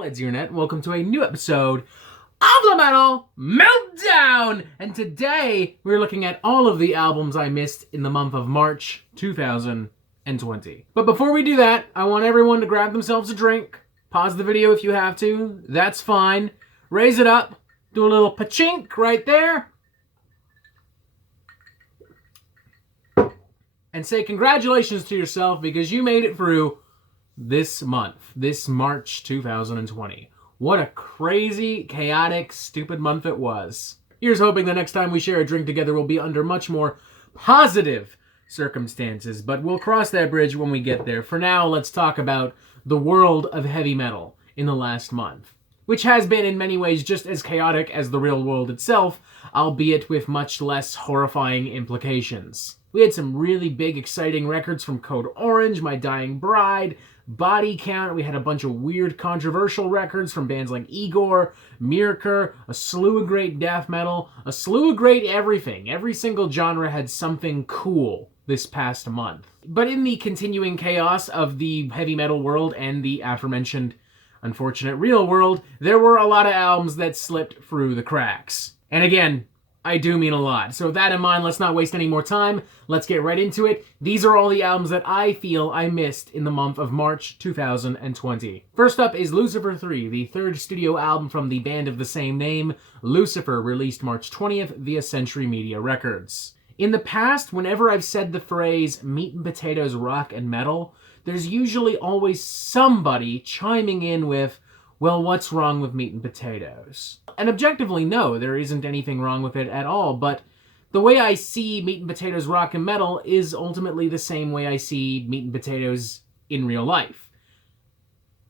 metalheads here, Net. Welcome to a new episode of the Metal Meltdown! And today, we're looking at all of the albums I missed in the month of March 2020. But before we do that, I want everyone to grab themselves a drink. Pause the video if you have to. That's fine. Raise it up. Do a little pachink right there. And say congratulations to yourself because you made it through this month, this March 2020. What a crazy, chaotic, stupid month it was. Here's hoping the next time we share a drink together will be under much more positive circumstances, but we'll cross that bridge when we get there. For now, let's talk about the world of heavy metal in the last month, which has been in many ways just as chaotic as the real world itself, albeit with much less horrifying implications. We had some really big, exciting records from Code Orange, My Dying Bride, Body Count. We had a bunch of weird, controversial records from bands like Igor, Mirkur, a slew of great death metal, a slew of great everything. Every single genre had something cool this past month. But in the continuing chaos of the heavy metal world and the aforementioned unfortunate real world, there were a lot of albums that slipped through the cracks. And again, I do mean a lot. So with that in mind, let's not waste any more time. Let's get right into it. These are all the albums that I feel I missed in the month of March 2020. First up is Lucifer III, the third studio album from the band of the same name, Lucifer, released March 20th via Century Media Records. In the past, whenever I've said the phrase meat and potatoes rock and metal, there's usually always somebody chiming in with, well, what's wrong with meat and potatoes? And objectively, no, there isn't anything wrong with it at all, but the way I see meat and potatoes rock and metal is ultimately the same way I see meat and potatoes in real life.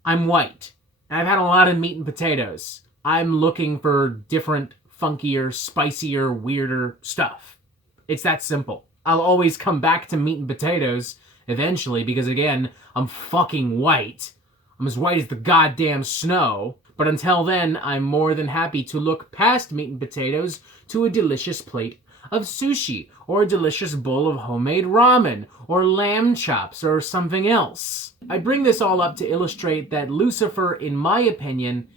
I'm white. I've had a lot of meat and potatoes. I'm looking for different, funkier, spicier, weirder stuff. It's that simple. I'll always come back to meat and potatoes eventually because, again, I'm fucking white. I'm as white as the goddamn snow, but until then, I'm more than happy to look past meat and potatoes to a delicious plate of sushi, or a delicious bowl of homemade ramen, or lamb chops, or something else. I bring this all up to illustrate that Lucifer, in my opinion,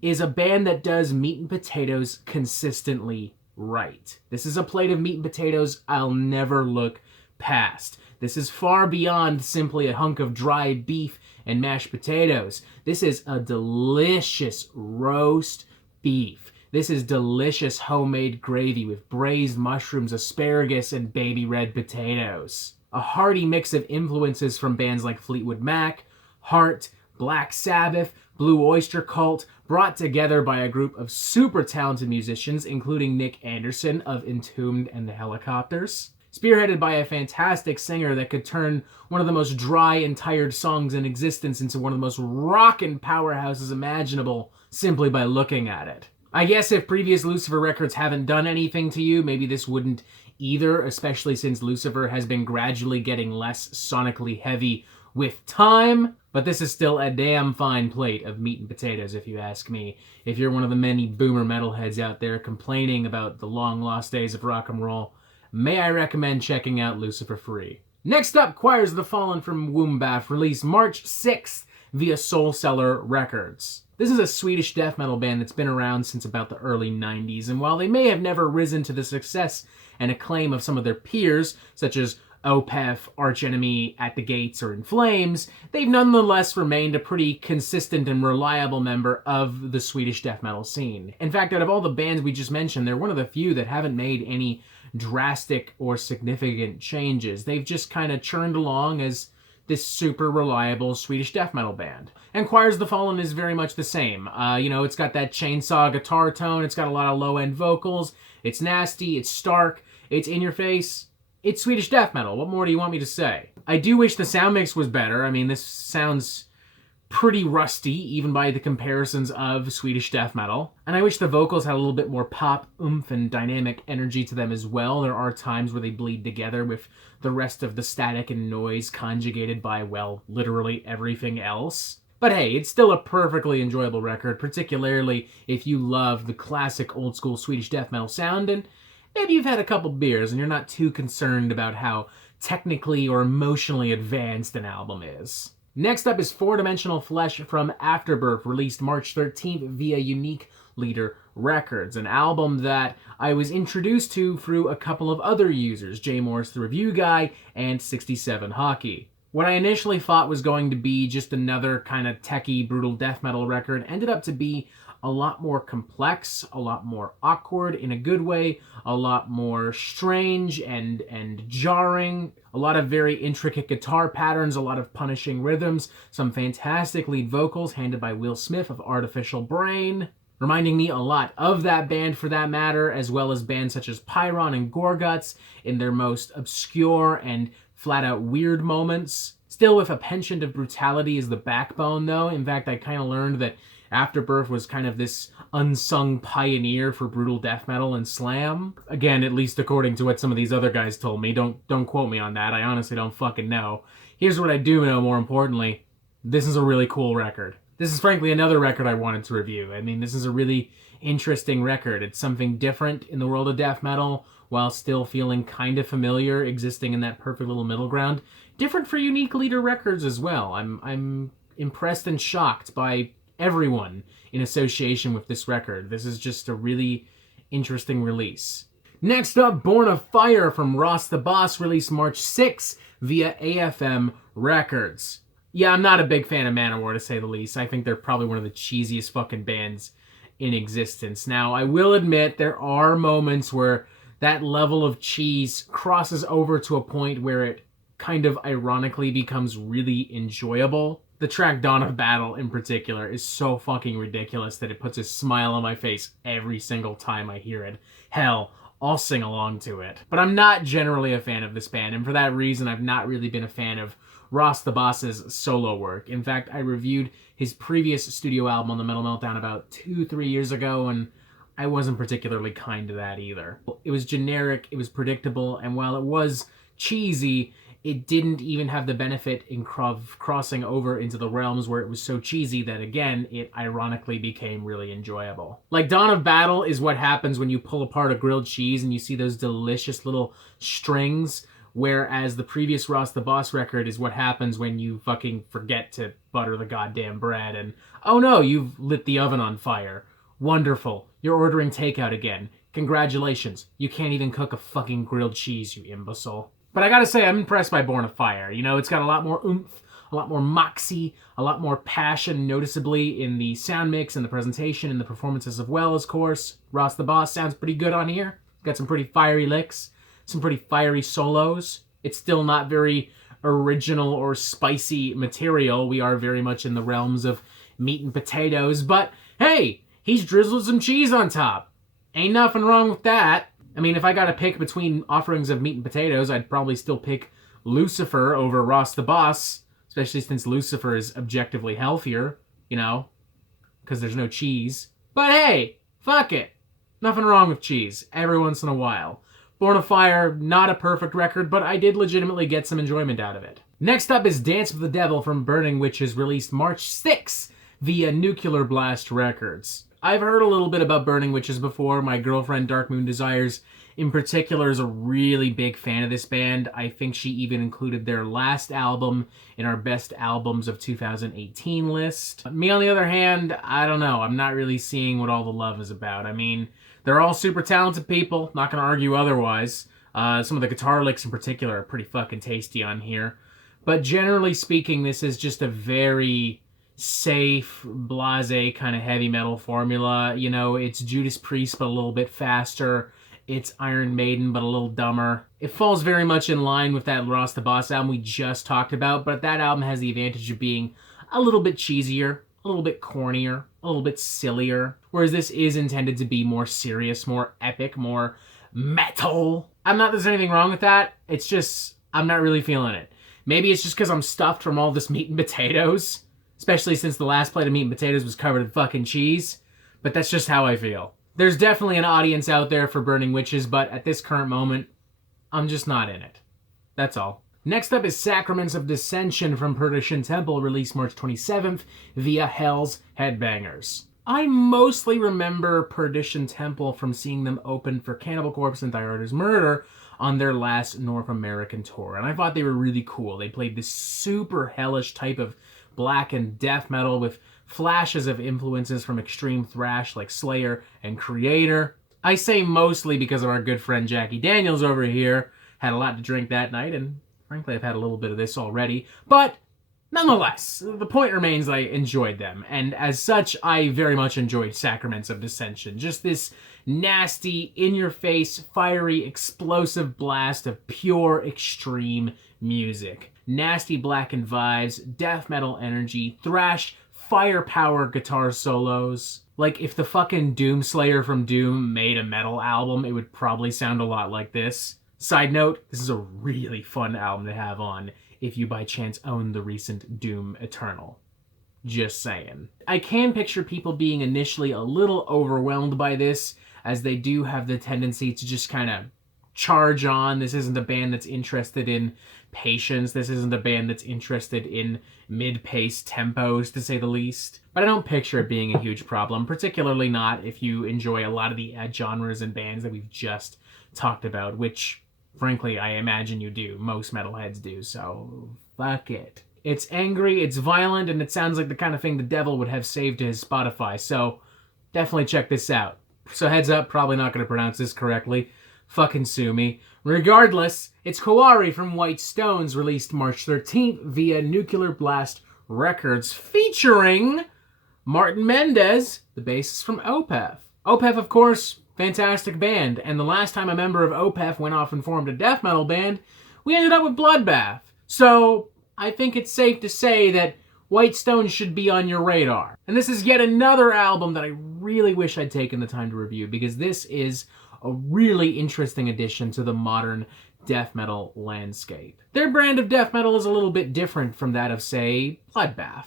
is a band that does meat and potatoes consistently right. This is a plate of meat and potatoes I'll never look past. This is far beyond simply a hunk of dry beef and mashed potatoes. This is a delicious roast beef. This is delicious homemade gravy with braised mushrooms, asparagus, and baby red potatoes. A hearty mix of influences from bands like Fleetwood Mac, Heart, Black Sabbath, Blue Oyster Cult, brought together by a group of super talented musicians, including Nick Anderson of Entombed and the Helicopters. Spearheaded by a fantastic singer that could turn one of the most dry and tired songs in existence into one of the most rockin' powerhouses imaginable simply by looking at it. I guess if previous Lucifer records haven't done anything to you, maybe this wouldn't either, especially since Lucifer has been gradually getting less sonically heavy with time, but this is still a damn fine plate of meat and potatoes if you ask me. If you're one of the many boomer metalheads out there complaining about the long lost days of rock and roll, may I recommend checking out Lucifer III. Next up, Choirs of the Fallen from Wombbath, released March 6th via Soul Cellar Records. This is a Swedish death metal band that's been around since about the early 90s, and while they may have never risen to the success and acclaim of some of their peers, such as Opeth, Arch Enemy, At the Gates, or In Flames, they've nonetheless remained a pretty consistent and reliable member of the Swedish death metal scene. In fact, out of all the bands we just mentioned, they're one of the few that haven't made any drastic or significant changes. They've just kind of churned along as this super reliable Swedish death metal band. And Choirs of the Fallen is very much the same. It's got that chainsaw guitar tone, it's got a lot of low-end vocals, it's nasty, it's stark, it's in your face. It's Swedish death metal. What more do you want me to say? I do wish the sound mix was better. I mean, this sounds pretty rusty, even by the comparisons of Swedish death metal. And I wish the vocals had a little bit more pop, oomph, and dynamic energy to them as well. There are times where they bleed together with the rest of the static and noise conjugated by, well, literally everything else. But hey, it's still a perfectly enjoyable record, particularly if you love the classic old-school Swedish death metal sound, and maybe you've had a couple beers and you're not too concerned about how technically or emotionally advanced an album is. Next up is Four-Dimensional Flesh from Afterbirth, released March 13th via Unique Leader Records, an album that I was introduced to through a couple of other users, Jay Morris the Review Guy and 67 Hockey. What I initially thought was going to be just another kind of techie, brutal death metal record ended up to be a lot more complex, a lot more awkward in a good way, a lot more strange and jarring, a lot of very intricate guitar patterns, a lot of punishing rhythms, some fantastic lead vocals handed by Will Smith of Artificial Brain, reminding me a lot of that band for that matter, as well as bands such as Pyron and Gorguts in their most obscure and flat-out weird moments. Still with a penchant of brutality as the backbone, though. In fact, I kind of learned that Afterbirth was kind of this unsung pioneer for brutal death metal and slam. Again, at least according to what some of these other guys told me. Don't quote me on that. I honestly don't fucking know. Here's what I do know, more importantly. This is a really cool record. This is frankly another record I wanted to review. I mean, this is a really interesting record. It's something different in the world of death metal, while still feeling kind of familiar, existing in that perfect little middle ground. Different for Unique Leader Records as well. I'm impressed and shocked by everyone in association with this record. This is just a really interesting release. Next up, Born of Fire from Ross the Boss, released March 6th via AFM Records. Yeah, I'm not a big fan of Manowar, to say the least. I think they're probably one of the cheesiest fucking bands in existence. Now, I will admit there are moments where that level of cheese crosses over to a point where it kind of ironically becomes really enjoyable. The track Dawn of Battle in particular is so fucking ridiculous that it puts a smile on my face every single time I hear it. Hell, I'll sing along to it. But I'm not generally a fan of this band, and for that reason I've not really been a fan of Ross the Boss's solo work. In fact, I reviewed his previous studio album on the Metal Meltdown about 2-3 years ago, and I wasn't particularly kind to that either. It was generic, it was predictable, and while it was cheesy, it didn't even have the benefit in crossing over into the realms where it was so cheesy that, again, it ironically became really enjoyable. Like, Dawn of Battle is what happens when you pull apart a grilled cheese and you see those delicious little strings, whereas the previous Ross the Boss record is what happens when you fucking forget to butter the goddamn bread and, oh no, you've lit the oven on fire. Wonderful. You're ordering takeout again. Congratulations. You can't even cook a fucking grilled cheese, you imbecile. But I gotta say, I'm impressed by Born of Fire. You know, it's got a lot more oomph, a lot more moxie, a lot more passion, noticeably in the sound mix and the presentation and the performances as well, of course. Ross the Boss sounds pretty good on here. Got some pretty fiery licks, some pretty fiery solos. It's still not very original or spicy material. We are very much in the realms of meat and potatoes, but hey, he's drizzled some cheese on top. Ain't nothing wrong with that. I mean, if I got to pick between offerings of meat and potatoes, I'd probably still pick Lucifer over Ross the Boss, especially since Lucifer is objectively healthier, you know, because there's no cheese. But hey, fuck it. Nothing wrong with cheese, every once in a while. Born of Fire, not a perfect record, but I did legitimately get some enjoyment out of it. Next up is Dance with the Devil from Burning Witches, released March 6th via Nuclear Blast Records. I've heard a little bit about Burning Witches before. My girlfriend, Dark Moon Desires, in particular, is a really big fan of this band. I think she even included their last album in our best albums of 2018 list. Me, on the other hand, I don't know. I'm not really seeing what all the love is about. I mean, they're all super talented people. Not going to argue otherwise. Some of the guitar licks in particular are pretty fucking tasty on here. But generally speaking, this is just a very safe, blasé kind of heavy metal formula. You know, it's Judas Priest, but a little bit faster. It's Iron Maiden, but a little dumber. It falls very much in line with that Ross the Boss album we just talked about, but that album has the advantage of being a little bit cheesier, a little bit cornier, a little bit sillier, whereas this is intended to be more serious, more epic, more metal. I'm not that there's anything wrong with that. It's just, I'm not really feeling it. Maybe it's just because I'm stuffed from all this meat and potatoes, especially since the last plate of meat and potatoes was covered in fucking cheese, but that's just how I feel. There's definitely an audience out there for Burning Witches, but at this current moment, I'm just not in it. That's all. Next up is Sacraments of Descension from Perdition Temple, released March 27th via Hell's Headbangers. I mostly remember Perdition Temple from seeing them open for Cannibal Corpse and Thyarda's Murder on their last North American tour. And I thought they were really cool. They played this super hellish type of black and death metal with flashes of influences from extreme thrash like Slayer and Creator. I say mostly because of our good friend Jackie Daniels over here. Had a lot to drink that night, and frankly, I've had a little bit of this already. But nonetheless, the point remains I enjoyed them. And as such, I very much enjoyed Sacraments of Descension. Just this nasty, in-your-face, fiery, explosive blast of pure, extreme music. Nasty blackened vibes, death metal energy, thrash, firepower guitar solos. Like, if the fucking Doomslayer from Doom made a metal album, it would probably sound a lot like this. Side note, this is a really fun album to have on if you by chance own the recent Doom Eternal. Just saying. I can picture people being initially a little overwhelmed by this, as they do have the tendency to just kind of charge on. This isn't a band that's interested in patience. This isn't a band that's interested in mid-pace tempos, to say the least. But I don't picture it being a huge problem, particularly not if you enjoy a lot of the genres and bands that we've just talked about, which, frankly, I imagine you do. Most metalheads do, so fuck it. It's angry, it's violent, and it sounds like the kind of thing the devil would have saved to his Spotify, so definitely check this out. So heads up, probably not going to pronounce this correctly. Fucking sue me. Regardless, it's Kuarahy from White Stones, released March 13th via Nuclear Blast Records, featuring Martin Mendez, the bassist from Opeth. Opeth, of course, fantastic band, and the last time a member of Opeth went off and formed a death metal band, we ended up with Bloodbath. So I think it's safe to say that White Stones should be on your radar. And this is yet another album that I really wish I'd taken the time to review, because this is a really interesting addition to the modern death metal landscape. Their brand of death metal is a little bit different from that of, say, Bloodbath.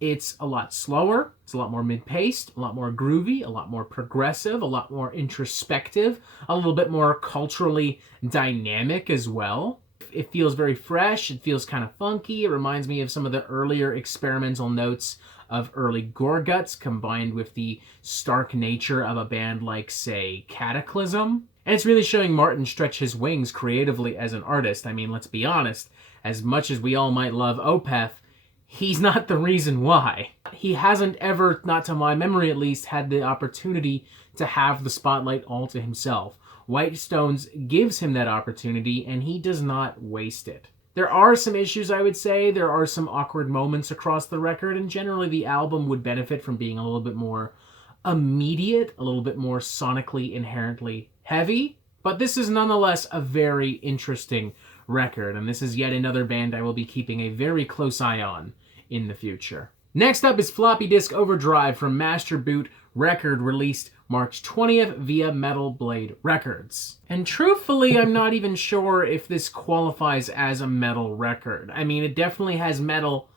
It's a lot slower, it's a lot more mid-paced, a lot more groovy, a lot more progressive, a lot more introspective, a little bit more culturally dynamic as well. It feels very fresh, it feels kind of funky, it reminds me of some of the earlier experimental notes of early Gorguts combined with the stark nature of a band like, say, Cataclysm. And it's really showing Martin stretch his wings creatively as an artist. I mean, let's be honest, as much as we all might love Opeth, he's not the reason why. He hasn't ever, not to my memory at least, had the opportunity to have the spotlight all to himself. White Stones gives him that opportunity, and he does not waste it. There are some issues, I would say. There are some awkward moments across the record, and generally the album would benefit from being a little bit more immediate, a little bit more sonically inherently heavy. But this is nonetheless a very interesting record, and this is yet another band I will be keeping a very close eye on in the future. Next up is Floppy Disk Overdrive from Master Boot Record, released March 20th via Metal Blade Records. And truthfully, I'm not even sure if this qualifies as a metal record. I mean, it definitely has metal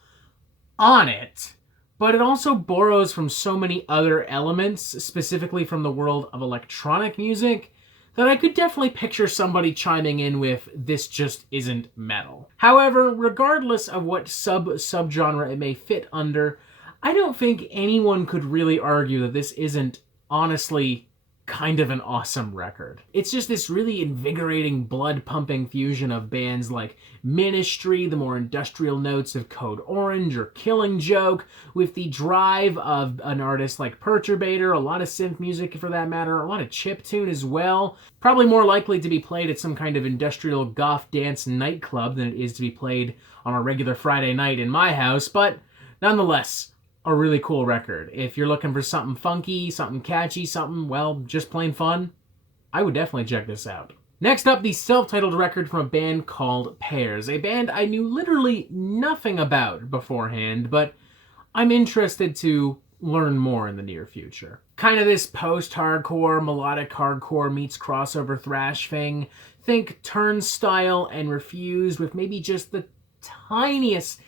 on it, but it also borrows from so many other elements, specifically from the world of electronic music, that I could definitely picture somebody chiming in with, this just isn't metal. However, regardless of what subgenre it may fit under, I don't think anyone could really argue that this isn't, honestly, kind of an awesome record. It's just this really invigorating, blood-pumping fusion of bands like Ministry, the more industrial notes of Code Orange or Killing Joke, with the drive of an artist like Perturbator, a lot of synth music for that matter, a lot of chiptune as well. Probably more likely to be played at some kind of industrial goth dance nightclub than it is to be played on a regular Friday night in my house, but nonetheless, a really cool record. If you're looking for something funky, something catchy, something, well, just plain fun, I would definitely check this out. Next up, the self-titled record from a band called Pears, a band I knew literally nothing about beforehand, but I'm interested to learn more in the near future. Kind of this post-hardcore, melodic hardcore meets crossover thrash thing. Think Turnstile and Refused with maybe just the tiniest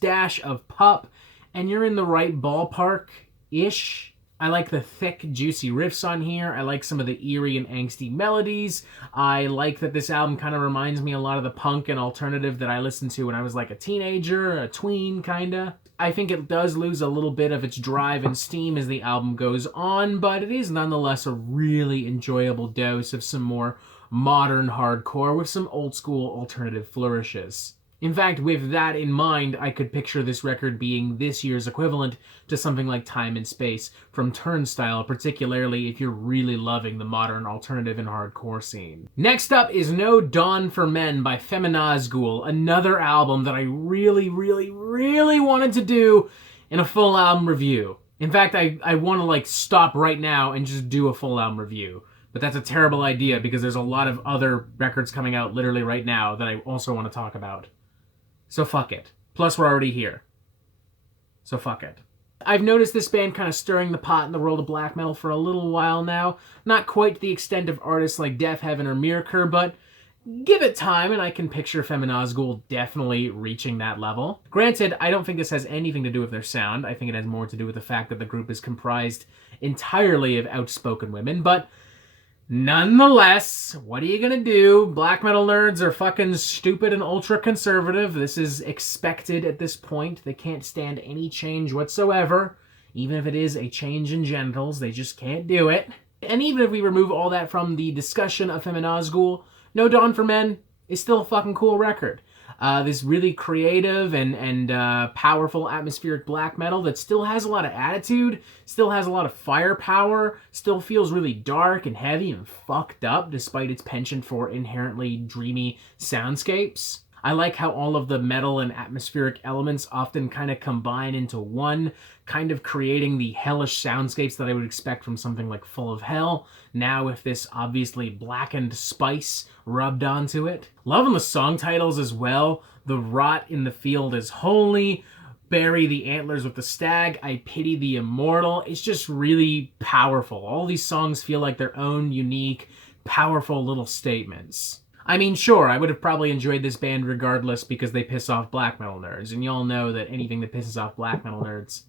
dash of pup, and you're in the right ballpark-ish. I like the thick, juicy riffs on here. I like some of the eerie and angsty melodies. I like that this album kind of reminds me a lot of the punk and alternative that I listened to when I was like a teenager, a tween, kinda. I think it does lose a little bit of its drive and steam as the album goes on, but it is nonetheless a really enjoyable dose of some more modern hardcore with some old school alternative flourishes. In fact, with that in mind, I could picture this record being this year's equivalent to something like Time and Space from Turnstile, particularly if you're really loving the modern alternative and hardcore scene. Next up is No Dawn for Men by Feminazgûl, another album that I really wanted to do in a full album review. In fact, I want to stop right now and just do a full album review. But that's a terrible idea because there's a lot of other records coming out literally right now that I also want to talk about. So fuck it. Plus, we're already here. So fuck it. I've noticed this band kind of stirring the pot in the world of black metal for a little while now. Not quite to the extent of artists like Death Heaven or Mirror, but give it time and I can picture Feminazgûl definitely reaching that level. Granted, I don't think this has anything to do with their sound. I think it has more to do with the fact that the group is comprised entirely of outspoken women, but nonetheless, what are you gonna do? Black metal nerds are fucking stupid and ultra-conservative. This is expected at this point. They can't stand any change whatsoever. Even if it is a change in genitals, they just can't do it. And even if we remove all that from the discussion of Feminazgûl, No Dawn for Men is still a fucking cool record. This really creative and powerful atmospheric black metal that still has a lot of attitude, still has a lot of firepower, still feels really dark and heavy and fucked up despite its penchant for inherently dreamy soundscapes. I like how all of the metal and atmospheric elements often kind of combine into one, kind of creating the hellish soundscapes that I would expect from something like Full of Hell, now with this obviously blackened spice rubbed onto it. Loving the song titles as well. The Rot in the Field is Holy, Bury the Antlers with the Stag, I Pity the Immortal. It's just really powerful. All these songs feel like their own unique, powerful little statements. I mean, sure, I would have probably enjoyed this band regardless because they piss off black metal nerds, and y'all know that anything that pisses off black metal nerds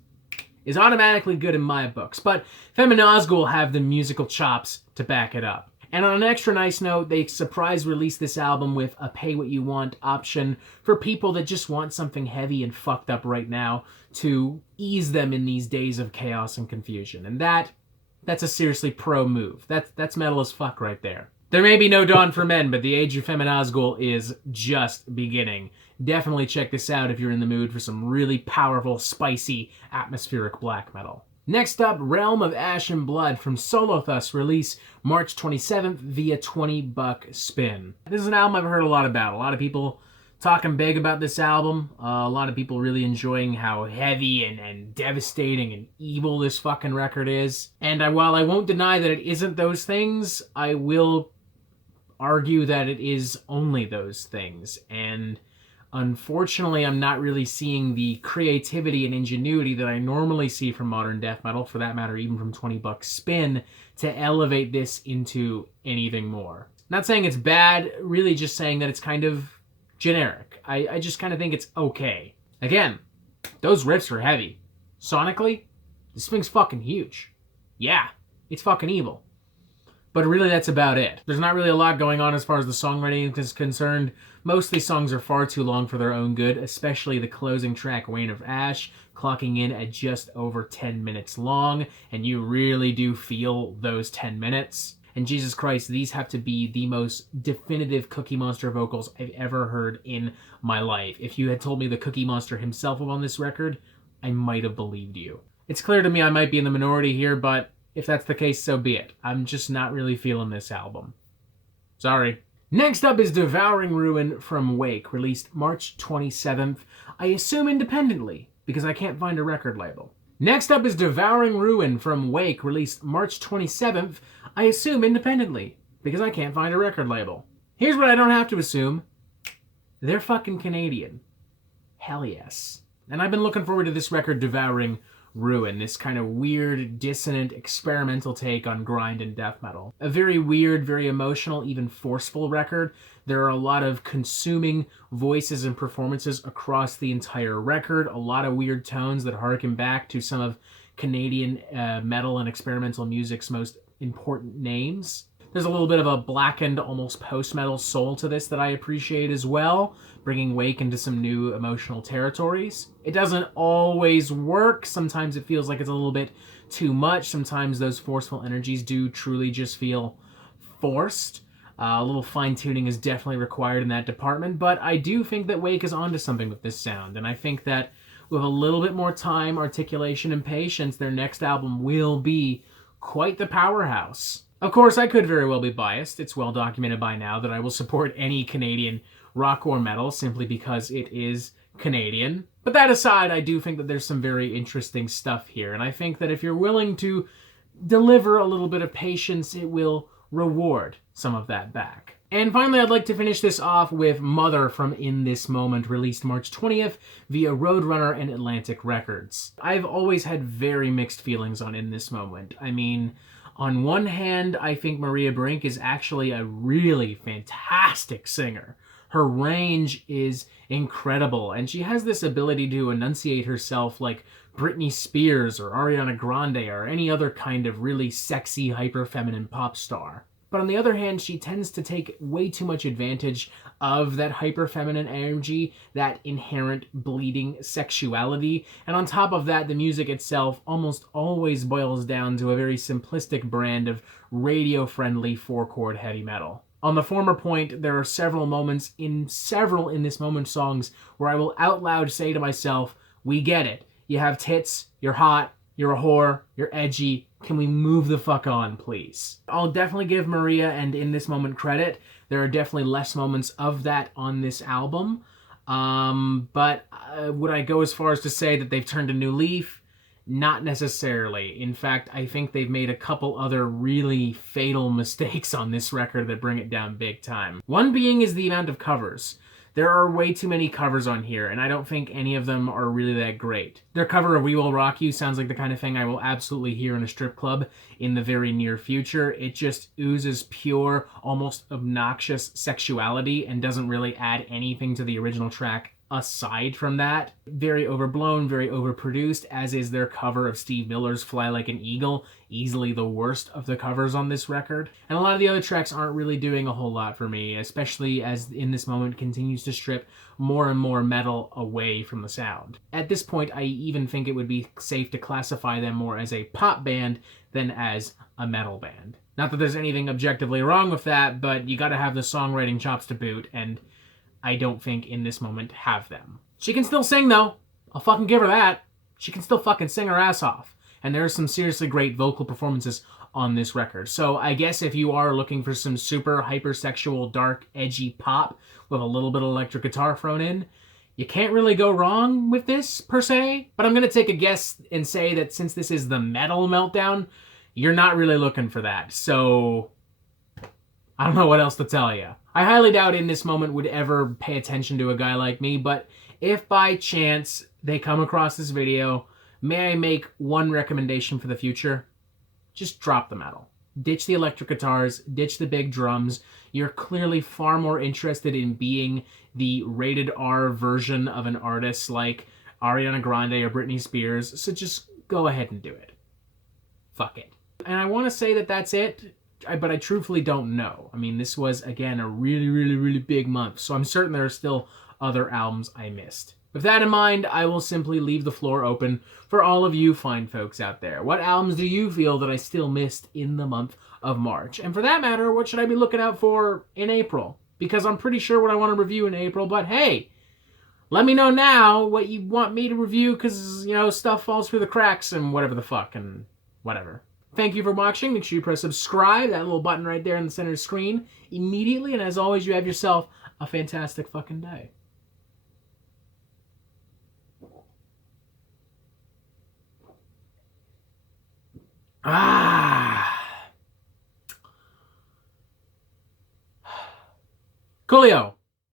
is automatically good in my books, but Feminazgûl have the musical chops to back it up. And on an extra nice note, they surprise release this album with a pay-what-you-want option for people that just want something heavy and fucked up right now to ease them in these days of chaos and confusion. And that's a seriously pro move. That's metal as fuck right there. There may be no dawn for men, but the age of Feminazgûl is just beginning. Definitely check this out if you're in the mood for some really powerful, spicy, atmospheric black metal. Next up, Realm of Ash and Blood from Solothus, release March 27th via $20 spin. This is an album I've heard a lot about. A lot of people talking big about this album. A lot of people really enjoying how heavy and devastating and evil this fucking record is. And while I won't deny that it isn't those things, I will argue that it is only those things. And unfortunately, I'm not really seeing the creativity and ingenuity that I normally see from modern death metal, for that matter, even from $20 spin, to elevate this into anything more. Not saying it's bad, really just saying that it's kind of generic. I just kind of think it's okay. Again, those riffs are heavy. Sonically, this thing's fucking huge. Yeah, it's fucking evil. But really, that's about it. There's not really a lot going on as far as the songwriting is concerned. Most of these songs are far too long for their own good, especially the closing track, Reign of Ash, clocking in at just over 10 minutes long, and you really do feel those 10 minutes. And Jesus Christ, these have to be the most definitive Cookie Monster vocals I've ever heard in my life. If you had told me the Cookie Monster himself was on this record, I might have believed you. It's clear to me I might be in the minority here, but if that's the case, so be it. I'm just not really feeling this album. Sorry. Next up is Devouring Ruin from Wake, released March 27th, I assume independently, because I can't find a record label. Next up is Devouring Ruin from Wake, released March 27th, I assume independently, because I can't find a record label. Here's what I don't have to assume. They're fucking Canadian. Hell yes. And I've been looking forward to this record, Devouring Ruin, this kind of weird, dissonant, experimental take on grind and death metal. A very weird, very emotional, even forceful record. There are a lot of consuming voices and performances across the entire record, a lot of weird tones that harken back to some of Canadian metal and experimental music's most important names. There's a little bit of a blackened, almost post-metal soul to this that I appreciate as well, bringing Wake into some new emotional territories. It doesn't always work. Sometimes it feels like it's a little bit too much. Sometimes those forceful energies do truly just feel forced. A little fine-tuning is definitely required in that department, but I do think that Wake is onto something with this sound, and I think that with a little bit more time, articulation, and patience, their next album will be quite the powerhouse. Of course, I could very well be biased. It's well documented by now that I will support any Canadian rock or metal simply because it is Canadian. But that aside, I do think that there's some very interesting stuff here, and I think that if you're willing to deliver a little bit of patience, it will reward some of that back. And finally, I'd like to finish this off with Mother from In This Moment, released March 20th via Roadrunner and Atlantic Records. I've always had very mixed feelings on In This Moment. I mean, on one hand, I think Maria Brink is actually a really fantastic singer. Her range is incredible, and she has this ability to enunciate herself like Britney Spears or Ariana Grande or any other kind of really sexy, hyper-feminine pop star. But on the other hand, she tends to take way too much advantage of that hyper-feminine energy, that inherent bleeding sexuality, and on top of that, the music itself almost always boils down to a very simplistic brand of radio-friendly four-chord heavy metal. On the former point, there are several moments in In This Moment songs where I will out loud say to myself, we get it. You have tits, you're hot, you're a whore, you're edgy, can we move the fuck on, please? I'll definitely give Maria and In This Moment credit. There are definitely less moments of that on this album. But would I go as far as to say that they've turned a new leaf? Not necessarily. In fact, I think they've made a couple other really fatal mistakes on this record that bring it down big time. One being is the amount of covers. There are way too many covers on here, and I don't think any of them are really that great. Their cover of We Will Rock You sounds like the kind of thing I will absolutely hear in a strip club in the very near future. It just oozes pure, almost obnoxious sexuality and doesn't really add anything to the original track aside from that. Very overblown, very overproduced, as is their cover of Steve Miller's Fly Like an Eagle, easily the worst of the covers on this record. And a lot of the other tracks aren't really doing a whole lot for me, especially as In This Moment continues to strip more and more metal away from the sound. At this point, I even think it would be safe to classify them more as a pop band than as a metal band. Not that there's anything objectively wrong with that, but you gotta have the songwriting chops to boot, and I don't think In This Moment have them. She can still sing, though. I'll fucking give her that. She can still fucking sing her ass off. And there are some seriously great vocal performances on this record. So I guess if you are looking for some super hypersexual, dark, edgy pop with a little bit of electric guitar thrown in, you can't really go wrong with this, per se. But I'm going to take a guess and say that since this is the metal Meltdown, you're not really looking for that. So I don't know what else to tell you. I highly doubt In This Moment would ever pay attention to a guy like me, but if by chance they come across this video, may I make one recommendation for the future? Just drop the metal. Ditch the electric guitars, ditch the big drums. You're clearly far more interested in being the rated R version of an artist like Ariana Grande or Britney Spears, so just go ahead and do it. Fuck it. And I want to say that that's it, but I truthfully don't know. I mean, this was, again, a really, really, really big month, so I'm certain there are still other albums I missed. With that in mind, I will simply leave the floor open for all of you fine folks out there. What albums do you feel that I still missed in the month of March? And for that matter, what should I be looking out for in April? Because I'm pretty sure what I want to review in April, but hey, let me know now what you want me to review, because, you know, stuff falls through the cracks and whatever the fuck and whatever. Thank you for watching. Make sure you press subscribe, that little button right there in the center of the screen, immediately. And as always, you have yourself a fantastic fucking day. Coolio.